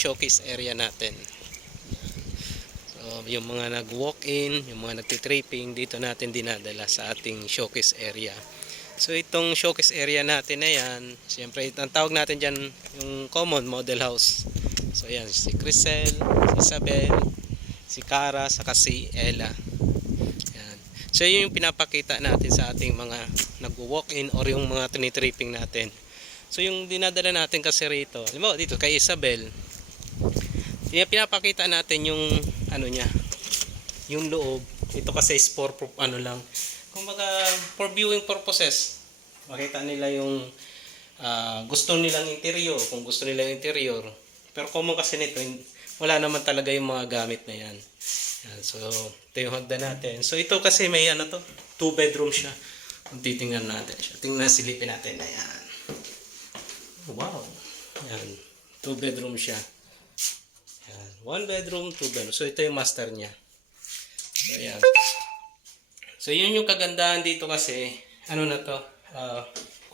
showcase area natin. So, yung mga nag-walk-in, yung mga nagtitripping, dito natin dinadala sa ating showcase area. So itong showcase area natin na yan, siyempre ang tawag natin dyan yung common model house. So yan, si Crisel, si Isabel, si Cara, saka si Ella. Yan. So yun yung pinapakita natin sa ating mga nag-walk-in or yung mga tinitripping natin. So yung dinadala natin kasi rito, halimbawa dito kay Isabel, pinapakita natin yung ano niya, yung loob. Ito kasi is for ano lang, kumbaga for viewing purposes. Makita nila yung gusto nilang interior, kung gusto nila yung interior. Pero common kasi nito, wala naman talaga yung mga gamit na yan. Yan, so ito yung hagdan natin. So ito kasi may ano to, 2 bedroom siya. Kung titingnan natin siya, tingnan, silipin natin na yan. Wow, yan, 2 bedroom siya. Yan, 1 bedroom, 2 bedroom. So ito yung master niya. So yan. So yun yung kagandahan dito kasi, ano na to,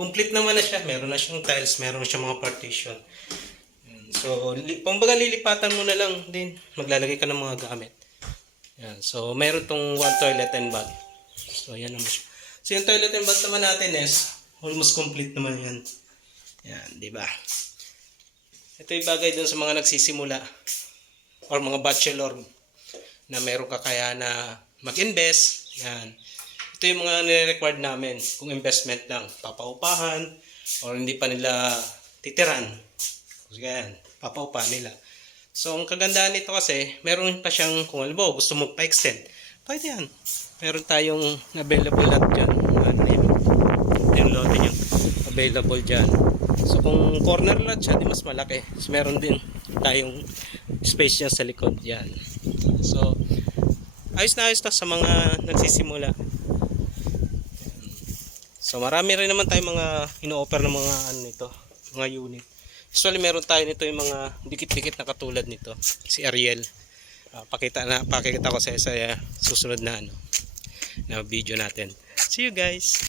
complete naman na siya. Meron na siyang tiles, meron na siyang mga partition. So, pambaga lilipatan mo na lang din. Maglalagay ka ng mga gamit. Yan. So, meron tong 1 toilet and bath. So, yan naman siya. So, yung toilet and bath naman natin is almost complete naman yan. Yan, di ba? Ito yung bagay dun sa mga nagsisimula or mga bachelor na meron kakaya na mag-invest. Yan. Ito yung mga nire-required namin. Kung investment lang, papaupahan or hindi pa nila titiran. Kasi yan, papaupahan nila. So, ang kagandahan nito kasi, meron pa siyang, kung halimbawa gusto mo pa-extend, pwede yan. Meron tayong available lot dyan. Ano yun? Yung lote niya. Available dyan. So, kung corner lot siya, di mas malaki. So, meron din tayong space niya sa likod. Yan. So, ayos na sa mga nagsisimula. So marami rin naman tayong mga ino-offer ng mga ano nito, mga unit. Usually meron tayo nito yung mga dikit-dikit na katulad nito, si Ariel. Pakita ko sa susunod na ano na video natin. See you guys.